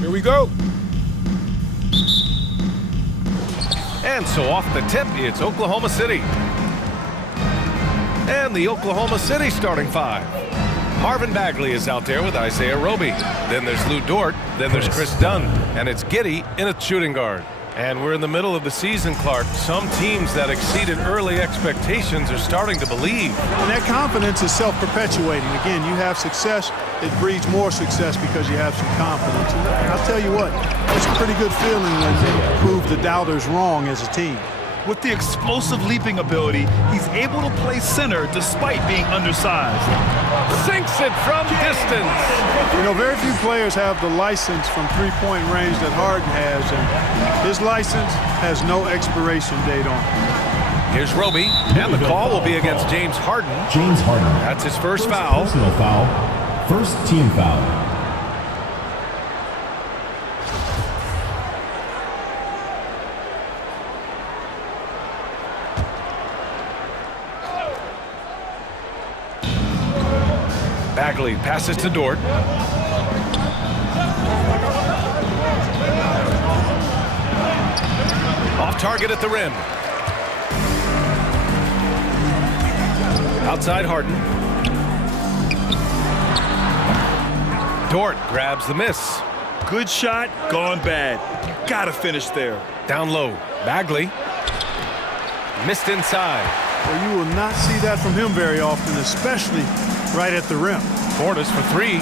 Here we go. And so off the tip, it's Oklahoma City. And the Oklahoma City starting five. Marvin Bagley is out there with Isaiah Roby. Then there's Lou Dort. Then there's Chris Dunn. And it's Giddey in at shooting guard. And we're in the middle of the season, Clark. Some teams that exceeded early expectations are starting to believe. And that confidence is self-perpetuating. Again, you have success, it breeds more success because you have some confidence. And I'll tell you what, it's a pretty good feeling when you prove the doubters wrong as a team. With the explosive leaping ability, he's able to play center despite being undersized. Sinks it from distance. You know, very few players have the license from three-point range that Harden has, and his license has no expiration date on it. Here's Roby, and the call will be against James Harden. James Harden. That's his first foul. Personal foul. First team foul. Bagley passes to Dort. Off target at the rim. Outside Harden. Dort grabs the miss. Good shot, gone bad. Gotta finish there. Down low. Bagley. Missed inside. Well, you will not see that from him very often, especially right at the rim. Portis for three.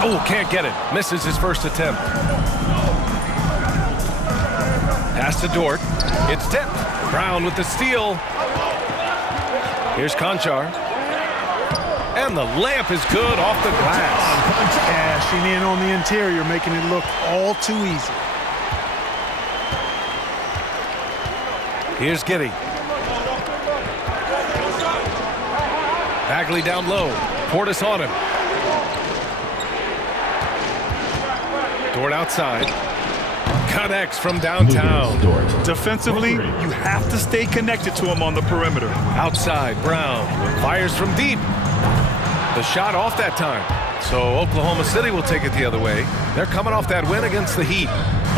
Oh, can't get it. Misses his first attempt. Pass to Dort. It's tipped. Brown with the steal. Here's Conchar. And the layup is good off the glass. Cashing in on the interior, making it look all too easy. Here's Giddey. Bagley down low. Portis on him. Dort outside. Connects from downtown. Defensively, you have to stay connected to him on the perimeter. Outside, Brown fires from deep. The shot off that time. So Oklahoma City will take it the other way. They're coming off that win against the Heat.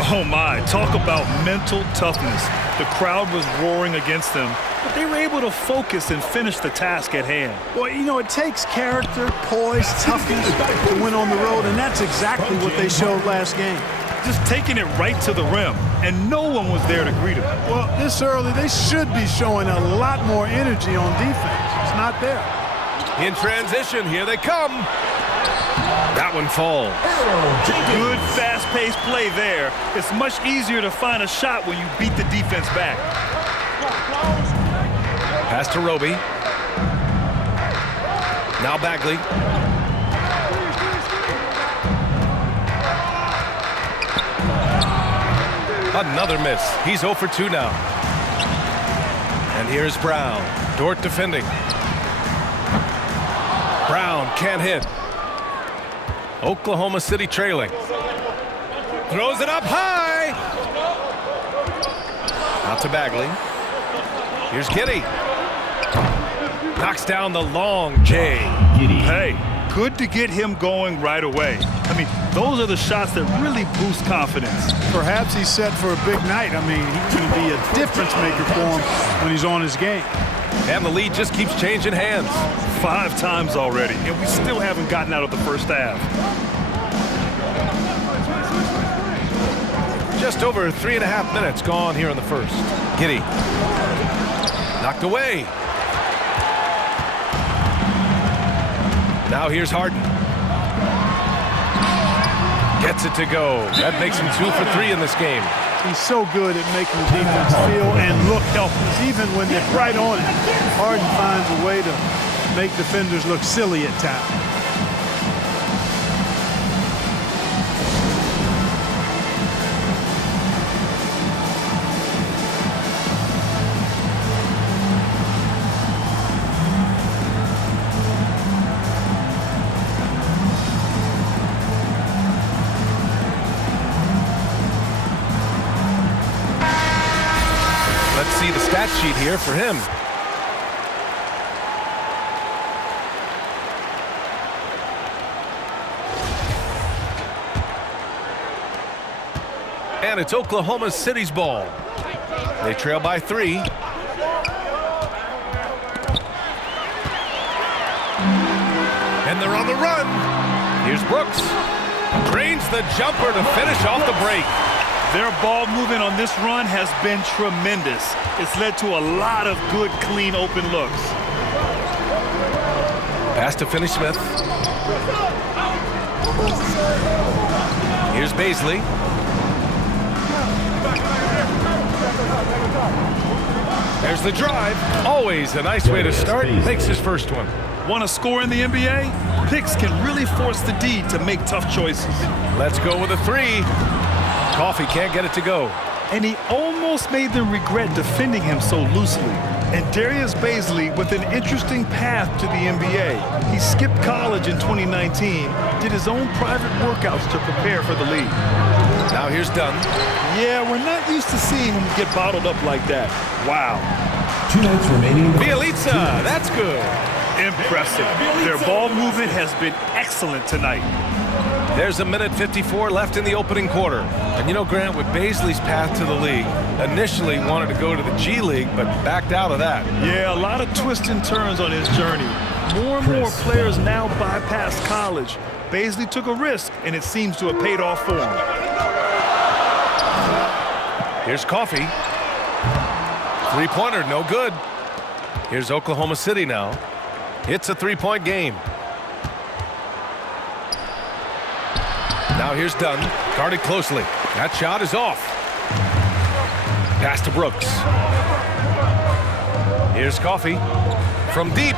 Oh my, talk about mental toughness. The crowd was roaring against them, but they were able to focus and finish the task at hand. Well, you know, it takes character, poise, toughness to win on the road, and that's exactly what they showed last game. Just taking it right to the rim, and no one was there to greet him. Well, this early, they should be showing a lot more energy on defense. It's not there. In transition, here they come. That one falls. Good, fast-paced play there. It's much easier to find a shot when you beat the defense back. Pass to Roby. Now Bagley. Another miss. He's 0 for 2 now. And here's Brown. Dort defending. Brown can't hit. Oklahoma City trailing. Throws it up high. Out to Bagley. Here's Giddey. Knocks down the long J. Hey, good to get him going right away. I mean, those are the shots that really boost confidence. Perhaps he's set for a big night. I mean, he can be a difference maker for him when he's on his game. And the lead just keeps changing hands. 5 times already, and we still haven't gotten out of the first half. Just over 3.5 minutes gone here in the first. Giddey. Knocked away. Now here's Harden. Gets it to go. That makes him 2 for 3 in this game. He's so good at making the defense feel and look helpless, even when they're right on it. Harden finds a way to make defenders look silly at times. Let's see the stat sheet here for him. And it's Oklahoma City's ball. They trail by 3. And they're on the run. Here's Brooks. Drains the jumper to finish off the break. Their ball movement on this run has been tremendous. It's led to a lot of good, clean, open looks. Pass to Finney-Smith. Here's Baisley. There's the drive. Always a nice way to start. Makes his first one. Want to score in the NBA? Picks can really force the D to make tough choices. Let's go with a 3. Coffee can't get it to go. And he almost made them regret defending him so loosely. And Darius Baisley with an interesting path to the NBA. He skipped college in 2019, did his own private workouts to prepare for the league. Now here's Dunn. Yeah, we're not used to seeing him get bottled up like that. Wow. 2 minutes remaining. Bielitsa, that's good. Impressive. Their ball movement has been excellent tonight. There's 1:54 left in the opening quarter. And you know, Grant, with Baisley's path to the league, initially wanted to go to the G League, but backed out of that. Yeah, a lot of twists and turns on his journey. More and more players now bypass college. Baisley took a risk, and it seems to have paid off for him. Here's Coffee. 3-pointer, no good. Here's Oklahoma City now. It's a 3-point game. Now here's Dunn, guarded closely. That shot is off. Pass to Brooks. Here's Coffee. From deep.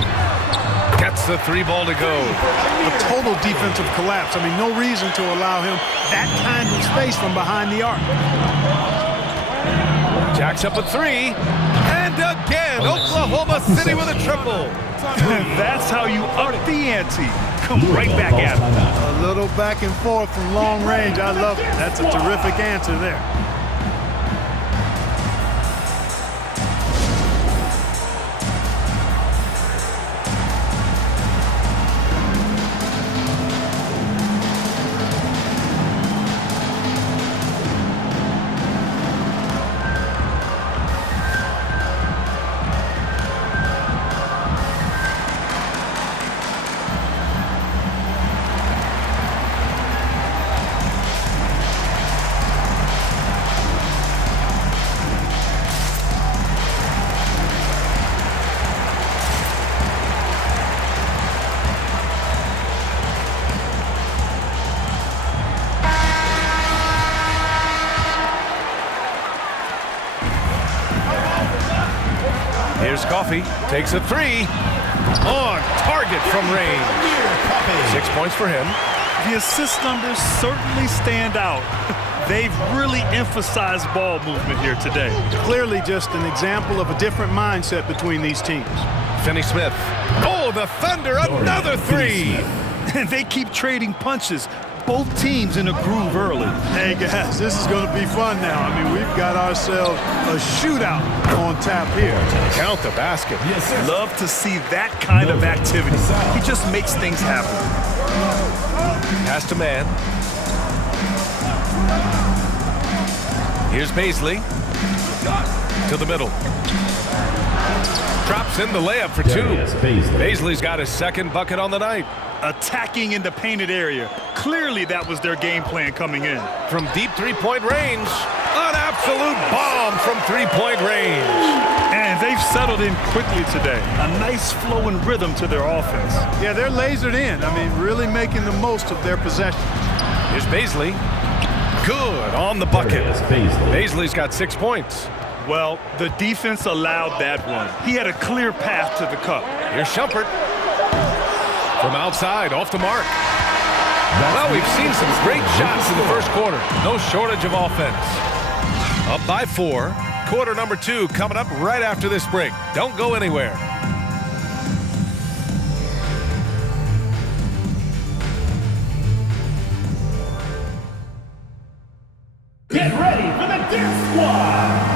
Gets the 3 ball to go. A total defensive collapse. I mean, no reason to allow him that kind of space from behind the arc. Jacks up a 3. And again, Oklahoma City with a triple. That's how you up the ante. Come right back at him. A little back and forth from long range. I love it. That's a terrific answer there. Here's Coffee, takes a 3. On target from range. 6 points for him. The assist numbers certainly stand out. They've really emphasized ball movement here today. Clearly just an example of a different mindset between these teams. Finney-Smith. Oh, the Thunder, another 3. And they keep trading punches. Both teams in a groove early. Hey, guys, this is going to be fun now. I mean, we've got ourselves a shootout on tap here. Count the basket. Love to see that kind of activity. He just makes things happen. Pass to man. Here's Baisley. To the middle. Drops in the layup for 2. Baisley's got his second bucket on the night. Attacking in the painted area. Clearly that was their game plan coming in. From deep 3-point range. An absolute bomb from 3-point range. And they've settled in quickly today. A nice flow and rhythm to their offense. Yeah, they're lasered in. I mean, really making the most of their possession. Here's Baisley. Good on the bucket. Baisley's got 6 points. Well, the defense allowed that one. He had a clear path to the cup. Here's Shumpert. From outside, off the mark. Well, we've seen some great shots in the first quarter. No shortage of offense. Up by 4. Quarter number 2 coming up right after this break. Don't go anywhere. Get ready for the Dance Squad!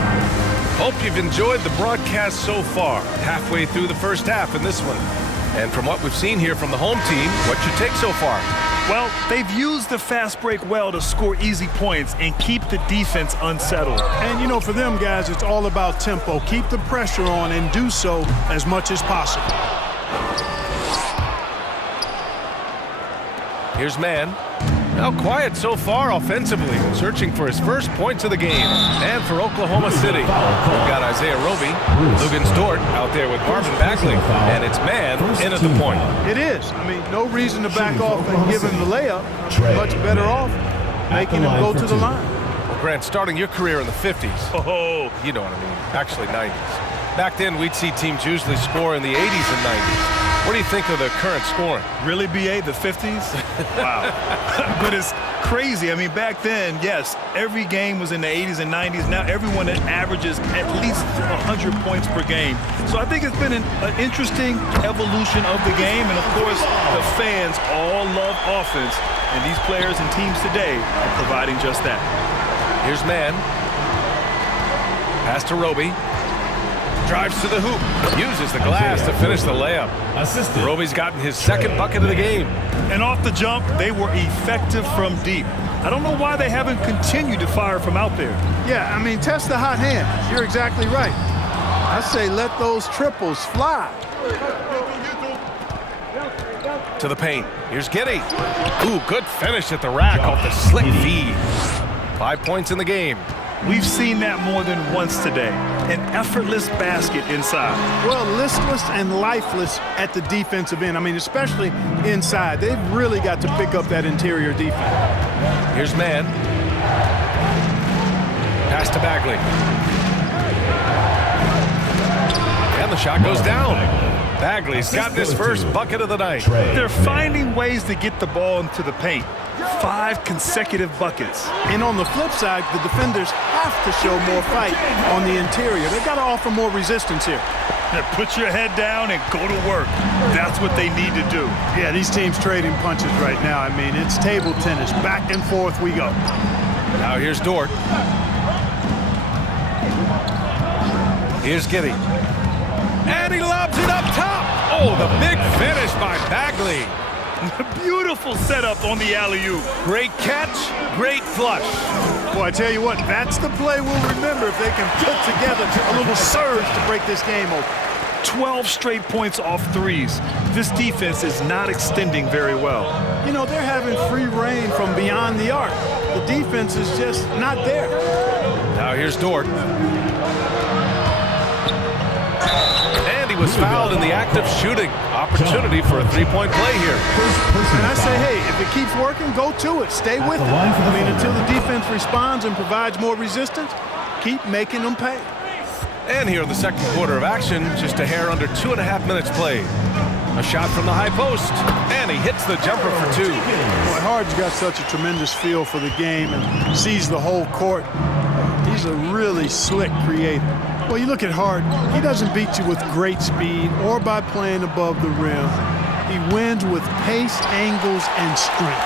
Hope you've enjoyed the broadcast so far. Halfway through the first half in this one. And from what we've seen here from the home team, what's your take so far? Well, they've used the fast break well to score easy points and keep the defense unsettled. And, you know, for them guys, it's all about tempo. Keep the pressure on and do so as much as possible. Here's man. Now quiet so far offensively, searching for his first points of the game. And for Oklahoma City, we've got Isaiah Roby, Lugans Dort out there with Marvin Bagley, and it's man in at the point. It is. I mean, no reason to back off and give him the layup. Much better off making him go to the line. Well, Grant, starting your career in the 50s. Oh, You know what I mean. Actually, 90s. Back then, we'd see teams usually score in the 80s and 90s. What do you think of the current scoring? really, BA, the 50s? Wow. But it's crazy. I mean, back then, yes, every game was in the 80s and 90s. Now everyone averages at least 100 points per game. So I think it's been an interesting evolution of the game. And, of course, the fans all love offense. And these players and teams today are providing just that. Here's man. Pass to Roby. Drives to the hoop. Uses the glass to finish the layup. Assistant. Roby's gotten his second bucket of the game. And off the jump, they were effective from deep. I don't know why they haven't continued to fire from out there. Yeah, I mean, test the hot hand. You're exactly right. I say let those triples fly. To the paint. Here's Giddey. Ooh, good finish at the rack off the slick feed. 5 points in the game. We've seen that more than once today. An effortless basket inside. Well, listless and lifeless at the defensive end. I mean, especially inside. They've really got to pick up that interior defense. Here's man. Pass to Bagley. And the shot goes down. Bagley's got his first bucket of the night. They're finding ways to get the ball into the paint. 5 consecutive buckets. And on the flip side, the defenders have to show more fight on the interior. They've got to offer more resistance here. Put your head down and go to work. That's what they need to do. Yeah, these teams trading punches right now. I mean, it's table tennis. Back and forth we go. Now here's Dort. Here's Giddey. And he lobs it up top. Oh, the big finish by Bagley. Beautiful setup on the alley-oop. Great catch, great flush. Boy, I tell you what, that's the play we'll remember if they can put together a little surge to break this game open. 12 straight points off threes. This defense is not extending very well. You know, they're having free reign from beyond the arc. The defense is just not there. Now here's Dort. And he was fouled in the act of shooting. Opportunity for a three-point play here. And I say, hey, if it keeps working, go to it. Stay with it. I mean, until the defense responds and provides more resistance, keep making them pay. And here in the second quarter of action, just a hair under 2.5 minutes played. A shot from the high post, and he hits the jumper for 2. Boy, Harden's got such a tremendous feel for the game and sees the whole court. He's a really slick creator. Well, you look at Harden, he doesn't beat you with great speed or by playing above the rim. He wins with pace, angles, and strength.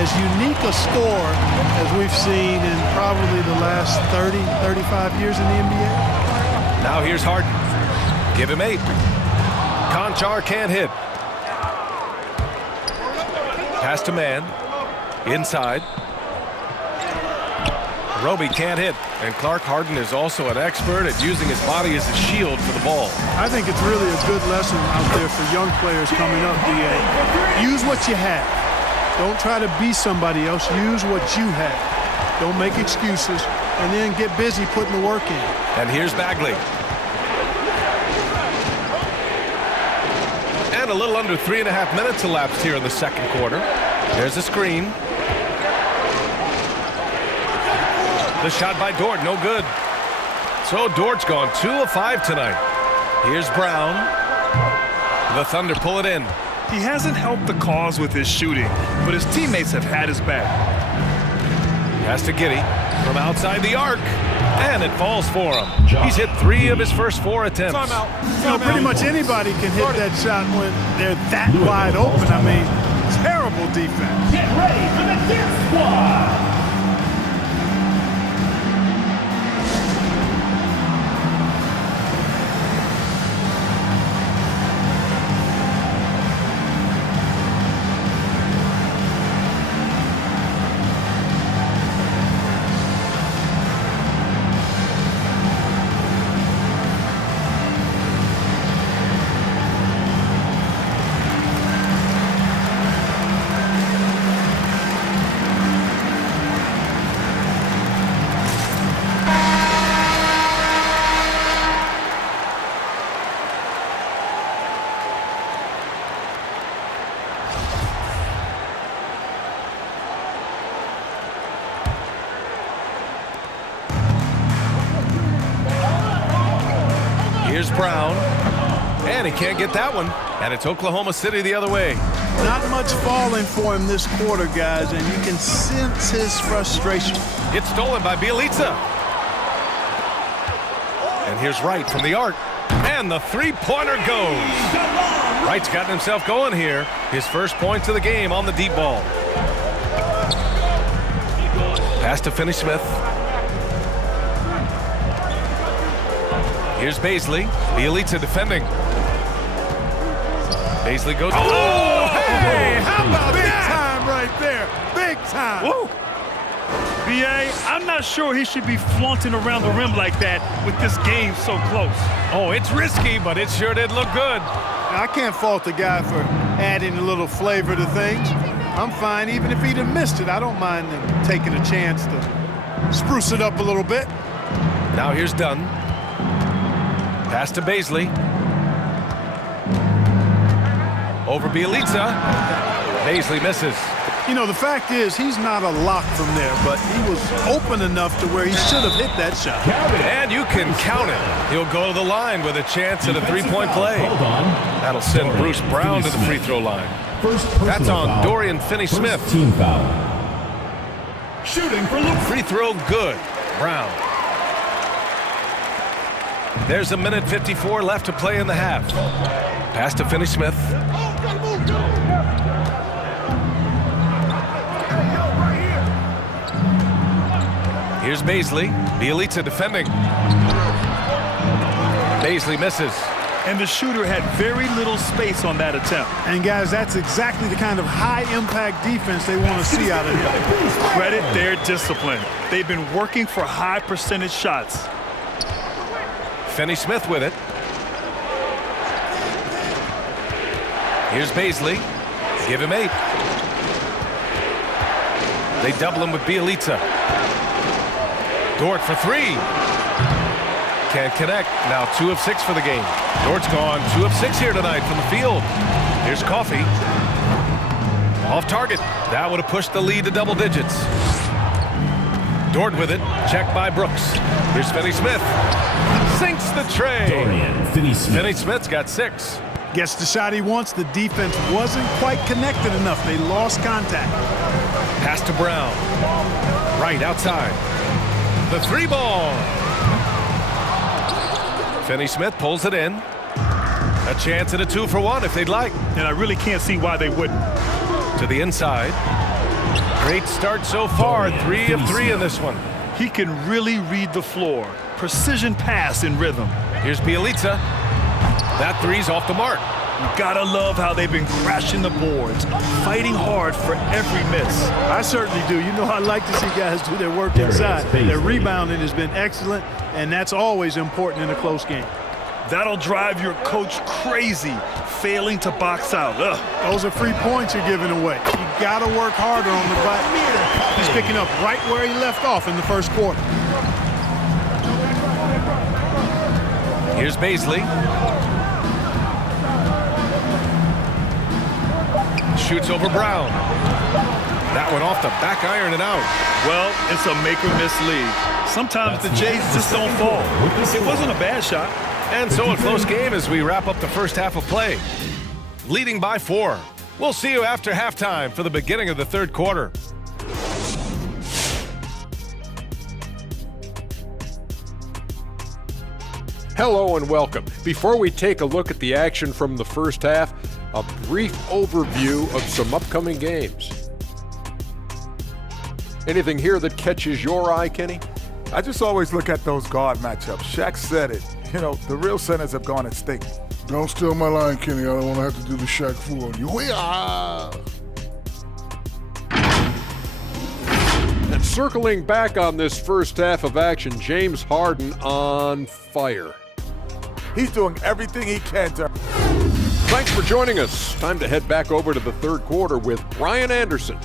As unique a scorer as we've seen in probably the last 30, 35 years in the NBA. Now here's Harden. Give him 8. Conchar can't hit. Pass to man. Inside. Roby can't hit. And Clark Harden is also an expert at using his body as a shield for the ball. I think it's really a good lesson out there for young players coming up, DA. Use what you have. Don't try to be somebody else. Use what you have. Don't make excuses. And then get busy putting the work in. And here's Bagley. And a little under 3.5 minutes elapsed here in the second quarter. There's a screen. The shot by Dort, no good. So Dort's gone 2 of 5 tonight. Here's Brown. The Thunder pull it in. He hasn't helped the cause with his shooting, but his teammates have had his back. Pass to Giddey from outside the arc, and it falls for him. He's hit 3 of his first 4 attempts. You know, pretty much anybody can hit that shot when they're that wide open. I mean, terrible defense. Get ready for the dance squad. Brown. And he can't get that one. And it's Oklahoma City the other way. Not much falling for him this quarter, guys, and you can sense his frustration. It's stolen by Bielitsa. And here's Wright from the arc. And the three-pointer goes. Wright's gotten himself going here. His first points of the game on the deep ball. Pass to Finney-Smith. Here's Baisley. Bielitsa defending. Baisley goes. Oh, hey, how about big that? time right there. Big time. Woo! B.A., I'm not sure he should be flaunting around the rim like that with this game so close. Oh, it's risky, but it sure did look good. I can't fault the guy for adding a little flavor to things. I'm fine even if he'd have missed it. I don't mind them taking a chance to spruce it up a little bit. Now here's Dunn. Pass to Baisley. Over Bielitsa. Baisley misses. You know, the fact is he's not a lock from there, but he was open enough to where he should have hit that shot. And you can count it. He'll go to the line with a chance at a three-point play. That'll send Bruce Brown to the free throw line. That's on Dorian Finney-Smith. Team foul. Shooting for Luke. Free throw good. Brown. There's a minute 54 left to play in the half. Pass to Finney-Smith. Here's Baisley. Bielitsa defending. Baisley misses. And the shooter had very little space on that attempt. And guys, that's exactly the kind of high-impact defense they want to see out of him. Credit their discipline. They've been working for high percentage shots. Finney-Smith with it. Here's Baisley. Give him 8. They double him with Bielitsa. Dort for 3. Can't connect. Now 2 of 6 for the game. Dort's gone 2 of 6 here tonight from the field. Here's Coffey. Off target. That would have pushed the lead to double digits. Dort with it. Checked by Brooks. Here's Finney-Smith. Sinks the tray. Dorian Finney-Smith. Finney-Smith's got 6. Gets the shot he wants. The defense wasn't quite connected enough. They lost contact. Pass to Brown. Right outside. The 3-ball. Finney-Smith pulls it in. A chance at a 2-for-1 if they'd like. And I really can't see why they wouldn't. To the inside. Great start so far. 3 of 3 in this one. He can really read the floor. Precision pass in rhythm. Here's Bielitsa. That 3's off the mark. You gotta love how they've been crashing the boards, fighting hard for every miss. I certainly do. You know, I like to see guys do their work inside. Their rebounding has been excellent, and that's always important in a close game. That'll drive your coach crazy, failing to box out. Ugh. Those are free points you're giving away. You gotta work harder on the back. He's picking up right where he left off in the first quarter. Here's Baisley. Shoots over Brown. That one off the back iron and out. Well, it's a make-or-miss league. Sometimes the Jays just don't fall. It wasn't a bad shot. And so a close game as we wrap up the first half of play. Leading by 4. We'll see you after halftime for the beginning of the third quarter. Hello and welcome. Before we take a look at the action from the first half, a brief overview of some upcoming games. Anything here that catches your eye, Kenny? I just always look at those guard matchups. Shaq said it. You know, the real centers have gone extinct. Don't steal my line, Kenny. I don't want to have to do the Shaq fool on you. And circling back on this first half of action, James Harden on fire. He's doing everything he can to... Thanks for joining us. Time to head back over to the third quarter with Brian Anderson.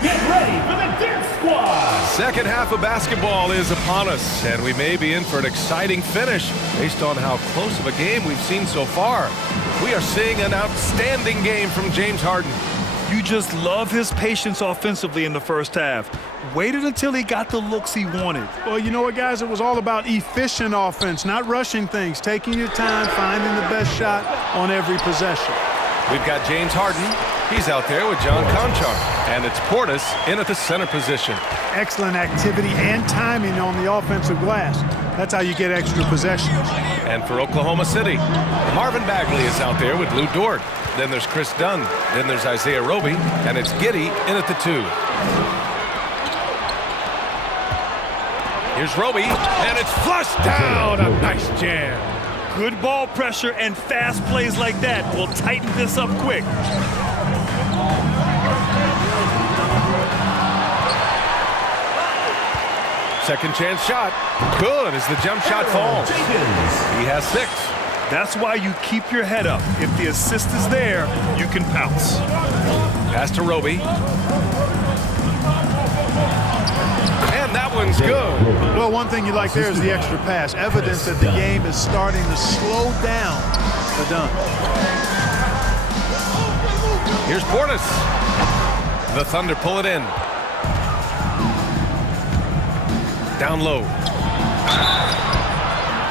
Get ready for the Dance Squad. second half of basketball is upon us, and we may be in for an exciting finish based on how close of a game we've seen so far. We are seeing an outstanding game from James Harden. You just love his patience offensively in the first half. Waited until he got the looks he wanted. Well, you know what, guys? It was all about efficient offense, not rushing things, taking your time, finding the best shot on every possession. We've got James Harden. He's out there with John Conchar. And it's Portis in at the center position. Excellent activity and timing on the offensive glass. That's how you get extra possessions. And for Oklahoma City, Marvin Bagley is out there with Lou Dort. Then there's Chris Dunn. Then there's Isaiah Roby. And it's Giddey in at the 2. Here's Roby, and it's flushed down. A nice jam. Good ball pressure and fast plays like that will tighten this up quick. Second chance shot. Good as the jump shot falls. He has 6. That's why you keep your head up. If the assist is there, you can pounce. Pass to Roby. And that one's good. Well, one thing you like there is the extra pass. Evidence that the game is starting to slow down for Dunn. Here's Portis. The Thunder pull it in. Down low.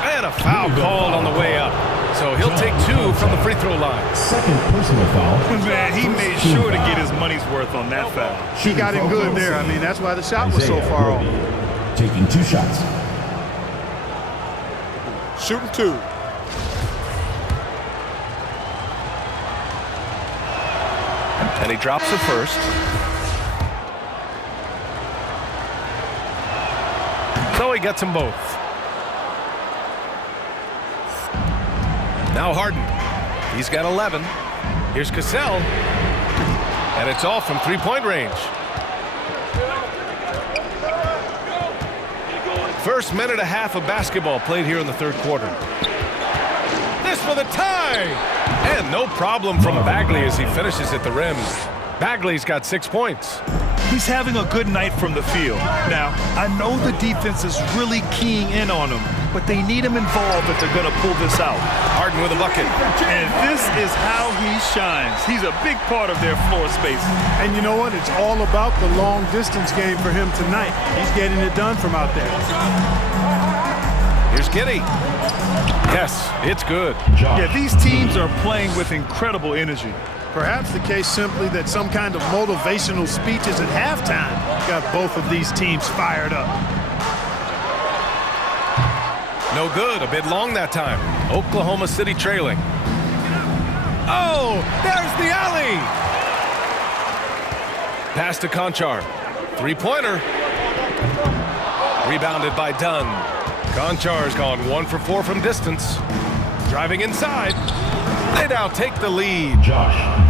And a foul called on the way up. So he'll take 2 from the free throw line. Second personal foul. Man, he made sure to get his money's worth on that foul. He got him good there. I mean, that's why the shot was so far off. Taking 2 shots. Shooting 2. And he drops the first. So he gets them both. Now Harden. He's got 11. Here's Cassell. And it's all from three-point range. First minute and a half of basketball played here in the third quarter. This for the tie! And no problem from Bagley as he finishes at the rim. Bagley's got 6 points. He's having a good night from the field. Now, I know the defense is really keying in on him, but they need him involved if they're going to pull this out. Harden with a bucket. And this is how he shines. He's a big part of their floor space. And you know what? It's all about the long distance game for him tonight. He's getting it done from out there. Here's Giddey. Yes, it's good. Yeah, these teams are playing with incredible energy. Perhaps the case simply that some kind of motivational speeches at halftime got both of these teams fired up. No good. A bit long that time. Oklahoma City trailing. Oh, there's the alley. Pass to Conchar. Three-pointer. Rebounded by Dunn. Conchar's gone 1 for 4 from distance. Driving inside. They now take the lead.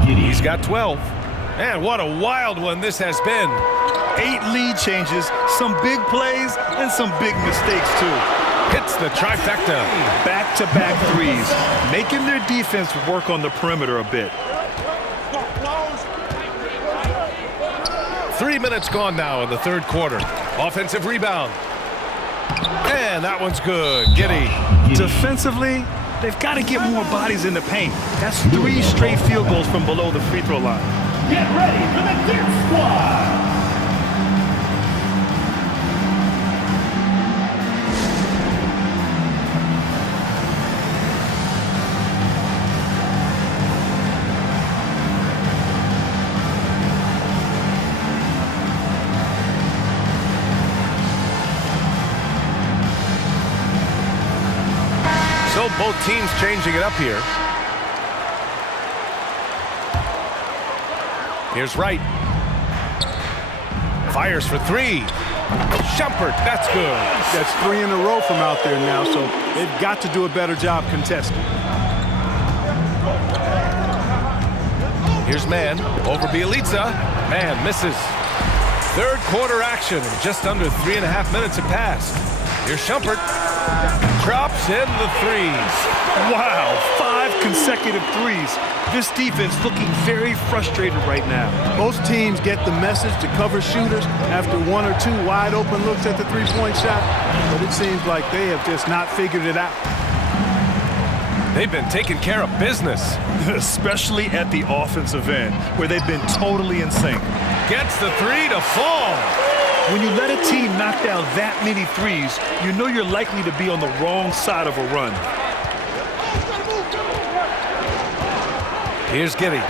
He's got 12. And what a wild one this has been. 8 lead changes, some big plays, and some big mistakes, too. Hits the trifecta. Back-to-back threes, making their defense work on the perimeter a bit. 3 minutes gone now in the third quarter. Offensive rebound. And that one's good. Giddey. Defensively, they've got to get more bodies in the paint. That's 3 straight field goals from below the free throw line. Get ready for the Dirt Squad. So both teams changing it up here. Here's Wright. Fires for 3. Shumpert, that's good. That's 3 in a row from out there now, so they've got to do a better job contesting. Here's Mann over Bielitsa. Mann misses. Third quarter action. Just under 3.5 minutes have passed. Here's Shumpert. Drops in the threes. Wow, 5 consecutive threes. This defense looking very frustrated right now. Most teams get the message to cover shooters after 1 or 2 wide open looks at the three-point shot, but it seems like they have just not figured it out. They've been taking care of business. Especially at the offensive end, where they've been totally in sync. Gets the three to fall. When you let a team knock down that many threes, you know you're likely to be on the wrong side of a run. Here's Giddey.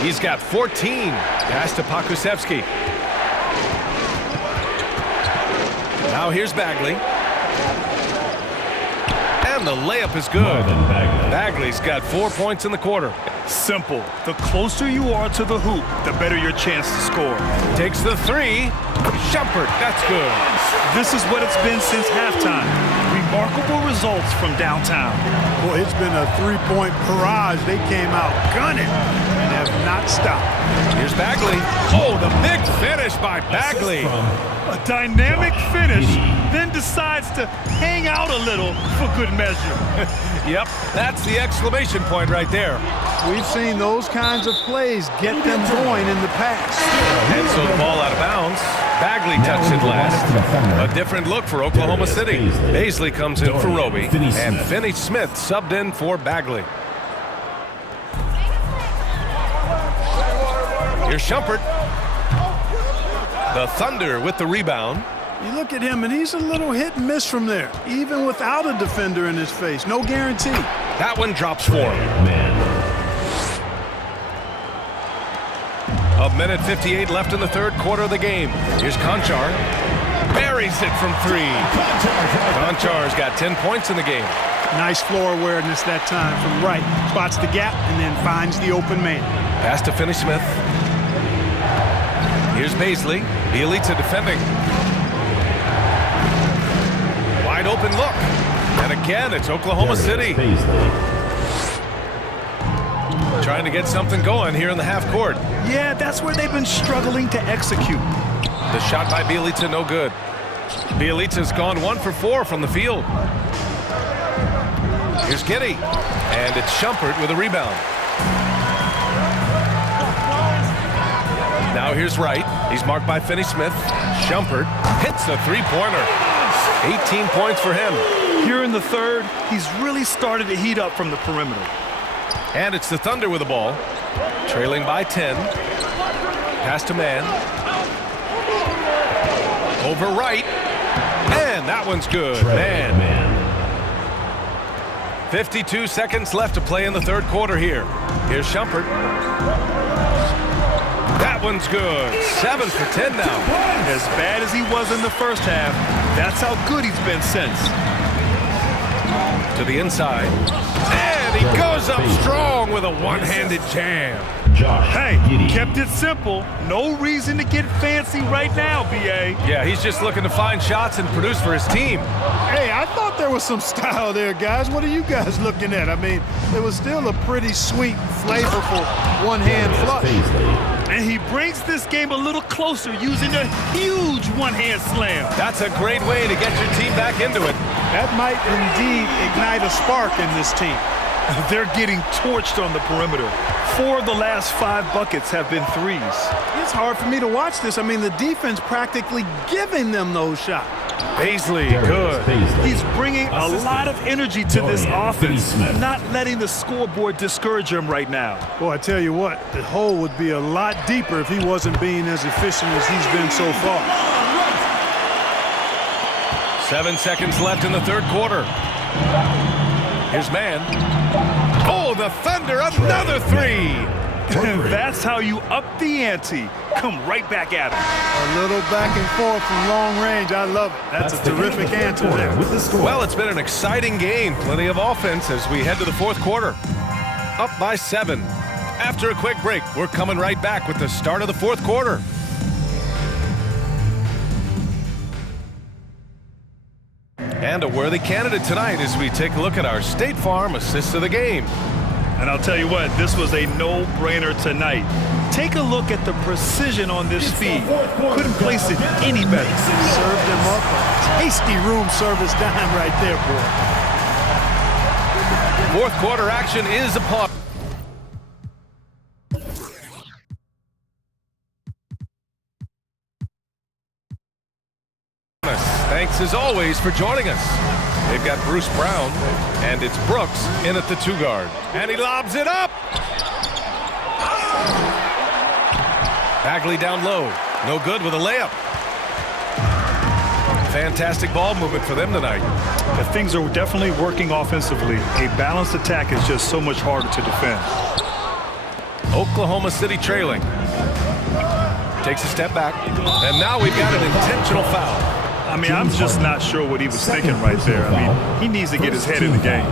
He's got 14. Pass to Pokusevski. Now here's Bagley. And the layup is good. Bagley's got 4 points in the quarter. Simple. The closer you are to the hoop, the better your chance to score. Takes the three. Shumpert, that's good. This is what it's been since halftime. Remarkable results from downtown. Boy, it's been a three-point barrage. They came out gunning and have not stopped. Here's Bagley. Oh, the big finish by Bagley. A dynamic finish, then decides to hang out a little for good measure. Yep, that's the exclamation point right there. We've seen those kinds of plays get them going in the past. And so the ball out of bounds. Bagley touched it last. A different look for Oklahoma City. Baisley comes in for Roby, and Finney Smith subbed in for Bagley. Here's Shumpert. The Thunder with the rebound. You look at him, and he's a little hit and miss from there, even without a defender in his face. No guarantee. That one drops for him. A minute 58 left in the third quarter of the game. Here's Conchar. Buries it from three. Conchar's got 10 points in the game. Nice floor awareness that time from right. Spots the gap and then finds the open man. Pass to Finney Smith. Here's Baisley. Bielitsa defending. Wide open look. And again, it's Oklahoma City. Trying to get something going here in the half court. Yeah, that's where they've been struggling to execute. The shot by Bielitsa, no good. Bielitsa's gone 1 for 4 from the field. Here's Giddey. And it's Shumpert with a rebound. Now here's Wright. He's marked by Finney Smith. Shumpert hits a three-pointer. 18 points for him. Here in the third, he's really started to heat up from the perimeter. And it's the Thunder with the ball. Trailing by 10. Pass to Man. Over Wright. And that one's good. Man. 52 seconds left to play in the third quarter here. Here's Shumpert. That one's good. 7 for 10 now. As bad as he was in the first half, that's how good he's been since. To the inside. And he goes up strong with a one-handed jam. Hey, kept it simple. No reason to get fancy right now, B.A. Yeah, he's just looking to find shots and produce for his team. Hey, I thought there was some style there, guys. What are you guys looking at? I mean, it was still a pretty sweet, flavorful one-hand flush. And he brings this game a little closer using a huge one-hand slam. That's a great way to get your team back into it. That might indeed ignite a spark in this team. They're getting torched on the perimeter. 4 of the last 5 buckets have been threes. It's hard for me to watch this. I mean, the defense practically giving them those shots. Baisley, good. He's bringing a lot of energy to this offense, not letting the scoreboard discourage him right now. Boy, I tell you what, the hole would be a lot deeper if he wasn't being as efficient as he's been so far. 7 seconds left in the third quarter. Here's Man. Oh, the Thunder, another three. That's how you up the ante. Come right back at him. A little back and forth from long range. I love it. That's a terrific answer there. Well, it's been an exciting game. Plenty of offense as we head to the fourth quarter. Up by 7. After a quick break, we're coming right back with the start of the fourth quarter. And a worthy candidate tonight as we take a look at our State Farm Assist of the Game. And I'll tell you what, this was a no-brainer tonight. Take a look at the precision on this feed. Couldn't place it any better. Served him up a tasty room service dime right there, boy. Fourth quarter action is upon. Thanks as always for joining us. They've got Bruce Brown, and it's Brooks in at the 2-guard. And he lobs it up! Bagley down low. No good with a layup. Fantastic ball movement for them tonight. The things are definitely working offensively. A balanced attack is just so much harder to defend. Oklahoma City trailing. Takes a step back. And now we've got an intentional foul. I mean, I'm just not sure what he was thinking right there. I mean, he needs to get his head in the game.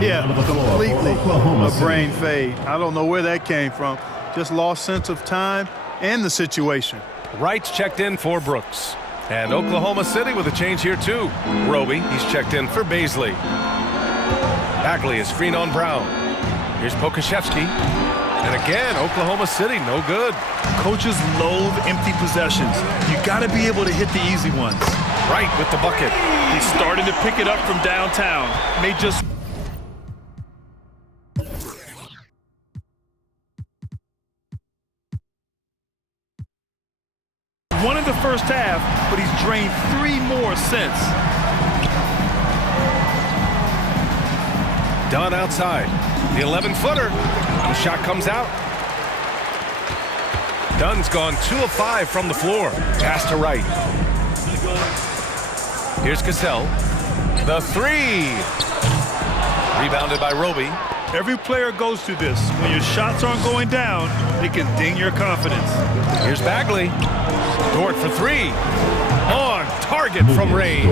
Yeah, completely a brain fade. I don't know where that came from. Just lost sense of time and the situation. Wright's checked in for Brooks. And Oklahoma City with a change here too. Roby, he's checked in for Baisley. Bagley is screen on Brown. Here's Pokashevsky. And again, Oklahoma City, no good. Coaches loathe empty possessions. You got to be able to hit the easy ones. Wright with the bucket. He's starting to pick it up from downtown. May just... One in the first half, but he's drained 3 more since. Dunn outside. The 11-footer. The shot comes out. Dunn's gone 2 of 5 from the floor. Pass to Wright. Here's Cassell. The 3. Rebounded by Roby. Every player goes through this. When your shots aren't going down, it can ding your confidence. Here's Bagley. Dort for 3. On target from range.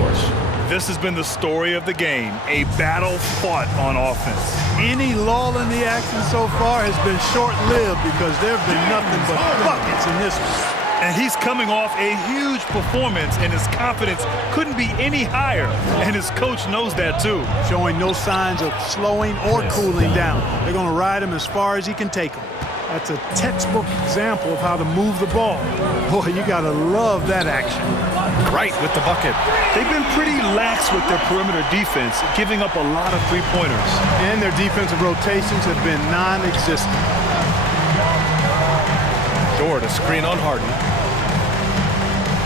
This has been the story of the game, a battle fought on offense. Any lull in the action so far has been short-lived because there have been nothing but buckets in this one. And he's coming off a huge performance, and his confidence couldn't be any higher. And his coach knows that too. Showing no signs of slowing or cooling down. They're going to ride him as far as he can take him. That's a textbook example of how to move the ball. Boy, you got to love that action. Wright with the bucket. They've been pretty lax with their perimeter defense, giving up a lot of three-pointers. And their defensive rotations have been non-existent. Dort, a screen on Harden.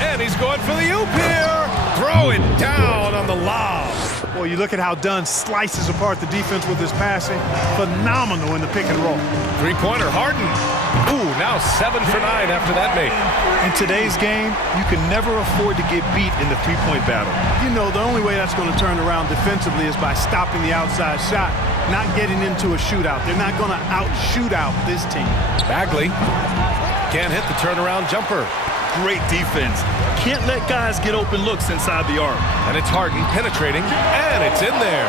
And he's going for the oop here. Throw it down on the lob. Boy, you look at how Dunn slices apart the defense with his passing. Phenomenal in the pick and roll. Three-pointer, Harden. Ooh, now 7 for 9 after that make. In today's game, you can never afford to get beat in the three-point battle. You know, the only way that's going to turn around defensively is by stopping the outside shot, not getting into a shootout. They're not going to out-shoot out this team. Bagley can't hit the turnaround jumper. Great defense. Can't let guys get open looks inside the arc. And it's Harden penetrating, and it's in there.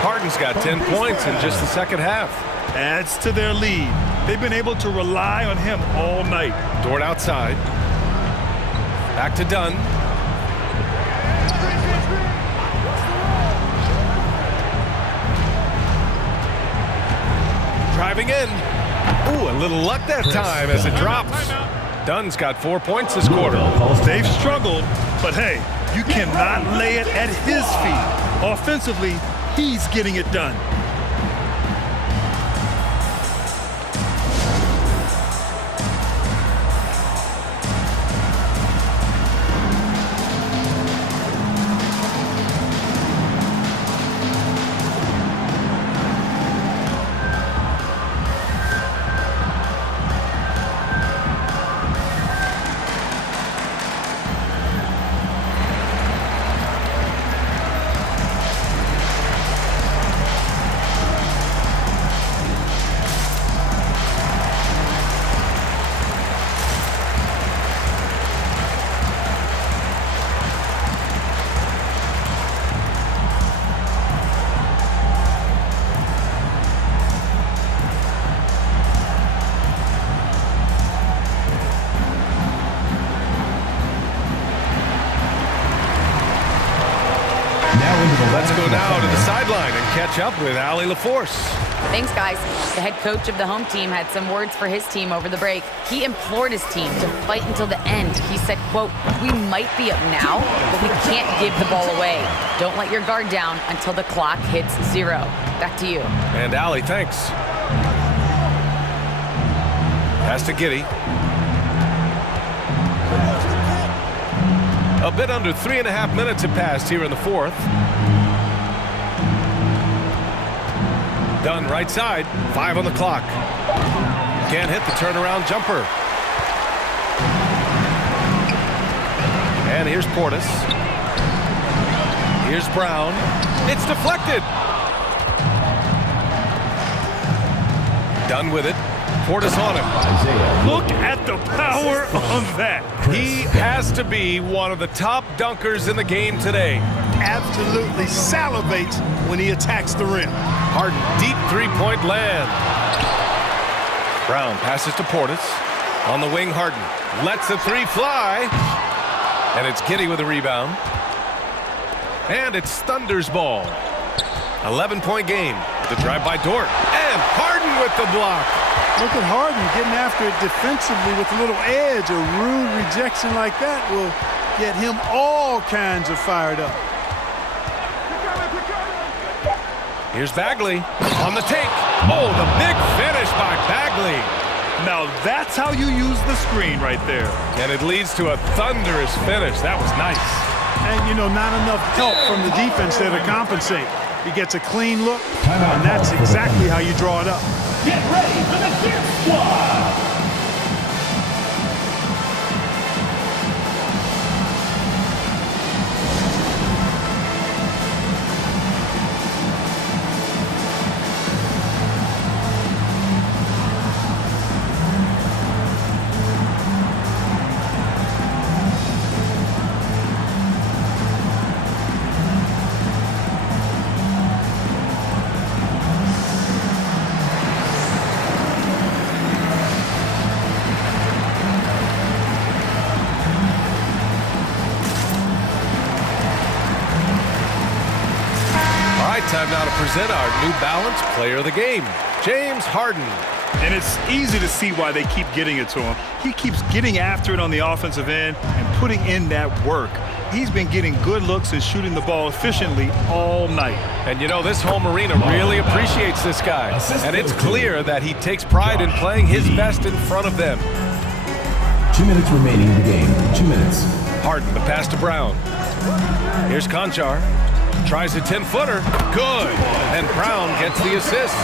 Harden's got 10 points in just the second half. Adds to their lead. They've been able to rely on him all night. Dort outside. Back to Dunn. Driving in. Ooh, a little luck that time as it drops. Dunn's got 4 points this quarter. They've struggled, but hey, you cannot lay it at his feet. Offensively, he's getting it done. Let's go now to the sideline and catch up with Allie LaForce. Thanks, guys. The head coach of the home team had some words for his team over the break. He implored his team to fight until the end. He said, quote, "We might be up now, but we can't give the ball away. Don't let your guard down until the clock hits 0. Back to you." And Allie, thanks. Pass to Giddey. A bit under 3.5 minutes have passed here in the fourth. Dunn right side, 5 on the clock. Can't hit the turnaround jumper. And here's Portis. Here's Brown. It's deflected. Dunn with it. Portis on him. Look at the power on that. He has to be one of the top dunkers in the game today. Absolutely salivates when he attacks the rim. Harden, deep three-point land. Brown passes to Portis. On the wing, Harden lets the three fly. And it's Giddey with a rebound. And it's Thunder's ball. 11-point game. The drive by Dort. And Harden with the block. Look at Harden getting after it defensively with a little edge. A rude rejection like that will get him all kinds of fired up. Here's Bagley on the take. Oh, the big finish by Bagley. Now that's how you use the screen right there. And it leads to a thunderous finish. That was nice. And, you know, not enough help from the defense there to compensate. He gets a clean look, and that's exactly how you draw it up. Get ready for the Kid Squad. Time now to present our New Balance Player of the Game, James Harden. And it's easy to see why they keep getting it to him. He keeps getting after it on the offensive end and putting in that work. He's been getting good looks and shooting the ball efficiently all night. And you know, this home arena really appreciates this guy. And it's clear that he takes pride in playing his best in front of them. 2 minutes remaining in the game. 2 minutes. Harden, the pass to Brown. Here's Conchar. Tries a 10-footer. Good. And Brown gets the assist.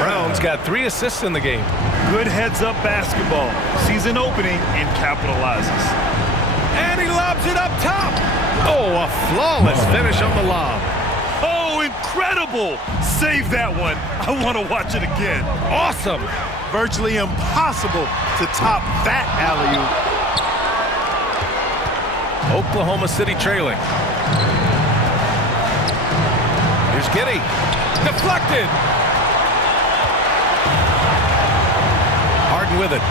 Brown's got 3 assists in the game. Good heads-up basketball. Sees an opening and capitalizes. And he lobs it up top. Oh, a flawless finish on the lob. Oh, incredible. Save that one. I want to watch it again. Awesome. Virtually impossible to top that alley-oop. Oklahoma City trailing. Here's Giddey. Deflected. Harden with it.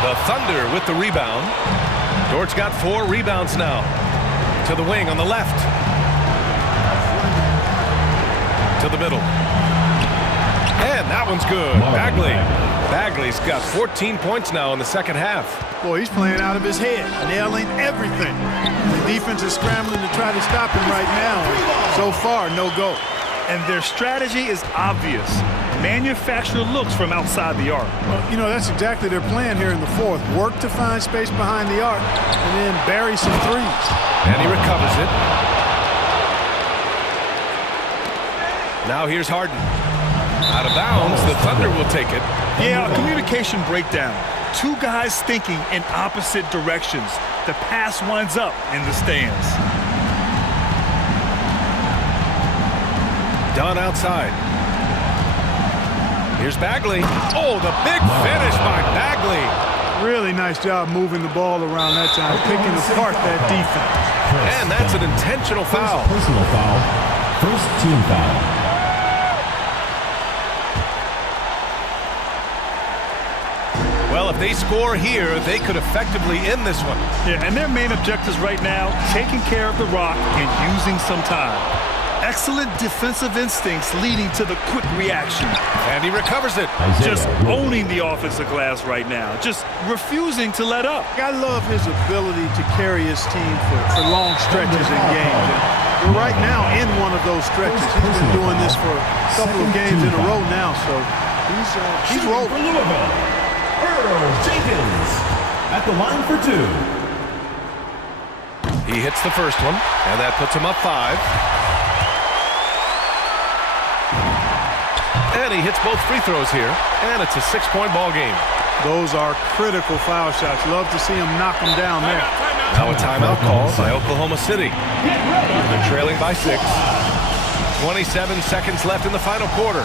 The Thunder with the rebound. Dort's got 4 rebounds now. To the wing on the left. To the middle. And that one's good. Bagley's got 14 points now in the second half. Boy, he's playing out of his head, nailing everything. The defense is scrambling to try to stop him right now. So far, no go. And their strategy is obvious. Manufacture looks from outside the arc. Well, you know, that's exactly their plan here in the fourth. Work to find space behind the arc and then bury some threes. And he recovers it. Now here's Harden. Out of bounds, the Thunder will take it. Yeah, a communication breakdown. 2 guys thinking in opposite directions. The pass winds up in the stands. Dunn outside. Here's Bagley. Oh, the big finish by Bagley. Really nice job moving the ball around that time, picking apart that defense. And that's an intentional foul. Personal foul. First team foul. Well, if they score here, they could effectively end this one. Yeah, and their main objectives right now, taking care of the rock and using some time. Excellent defensive instincts leading to the quick reaction. And he recovers it. Just owning the offensive glass right now. Just refusing to let up. I love his ability to carry his team for long stretches in games. And we're right now in one of those stretches. He's been doing this for a couple of games in a row now, so he's rolling. For Louisville, Earl Jenkins at the line for 2. He hits the first one, and that puts him up 5. And he hits both free throws here, and it's a 6-point ball game. Those are critical foul shots. Love to see him knock them down there. Now a timeout called by Oklahoma City. They're trailing by 6. 27 seconds left in the final quarter.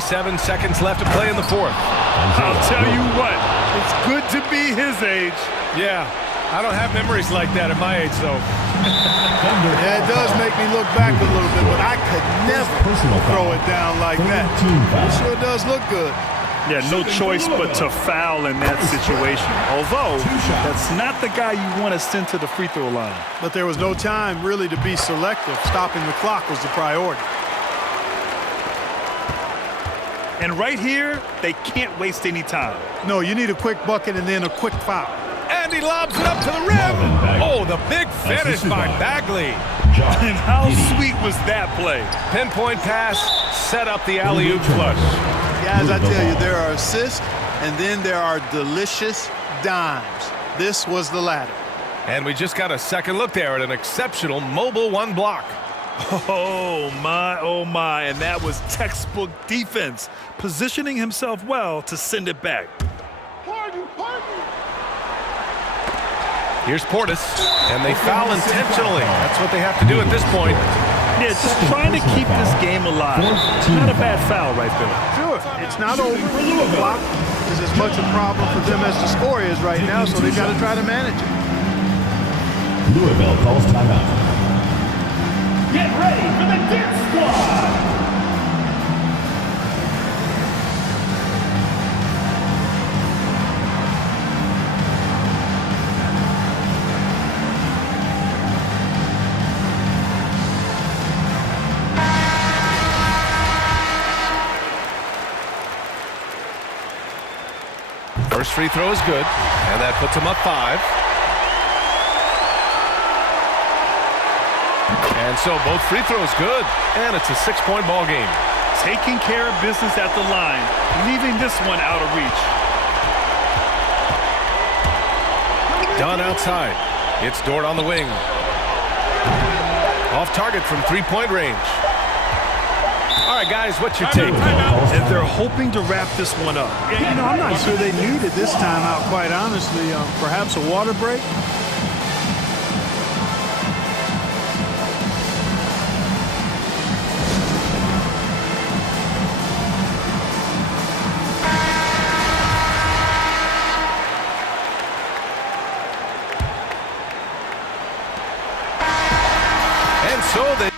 Seven seconds left to play in the fourth. I'll tell you what, it's good to be his age. Yeah, I don't have memories like that at my age, though. Yeah, it does make me look back a little bit, but I could never throw it down like that. It sure does look good. Yeah, no choice but to foul in that situation. Although, that's not the guy you want to send to the free throw line. But there was no time really to be selective. Stopping the clock was the priority. And right here, they can't waste any time. No, you need a quick bucket and then a quick foul. And he lobs it up to the rim. Oh, the big finish by Bagley. And how sweet was that play? Pinpoint pass, set up the alley-oop flush. Guys, I tell you, there are assists, and then there are delicious dimes. This was the latter. And we just got a second look there at an exceptional mobile 1 block. Oh, my, and that was textbook defense, positioning himself well to send it back. Here's Portis, and they foul intentionally. That's what they have to do at this point. Yeah, just trying to keep this game alive. Not a bad foul right there. Sure, it's not over. The clock is as much a problem for them as the score is right now, so they've got to try to manage it. Louisville calls timeout. Get ready for the dance squad! First free throw is good, and that puts him up 5. And so both free throws good, and it's a 6-point ball game. Taking care of business at the line, leaving this one out of reach. Dunn outside. It's Dort on the wing. Off target from 3-point range. All right, guys, what's your take? And they're hoping to wrap this one up. Yeah, you know, I'm not sure they needed this timeout, quite honestly. Perhaps a water break? So they